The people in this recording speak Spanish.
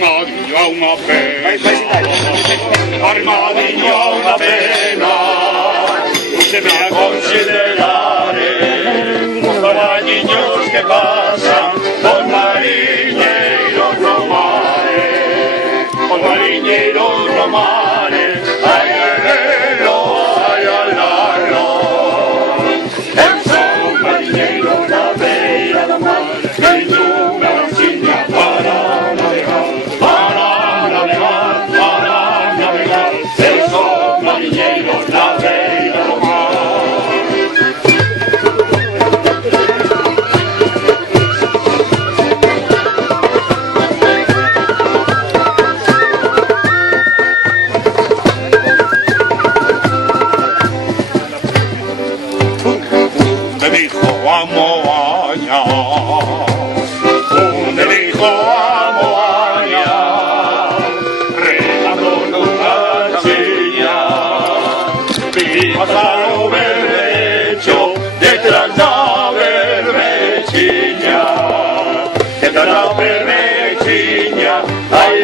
Armadillo a una pena, armadillo a una pena, se me consideraré para niños que pasan por marineros romares, por marineros romares, ay, guerrero, ay, alalo. Son marineros la vera la mar, que nunca sin para navegar, son marineros la vera la mar. Me dijo amo allá, me dijo amo allá, regando una silla, vi pasar lo berrecho, detrás la berrechilla, detrás la berrechilla, ay,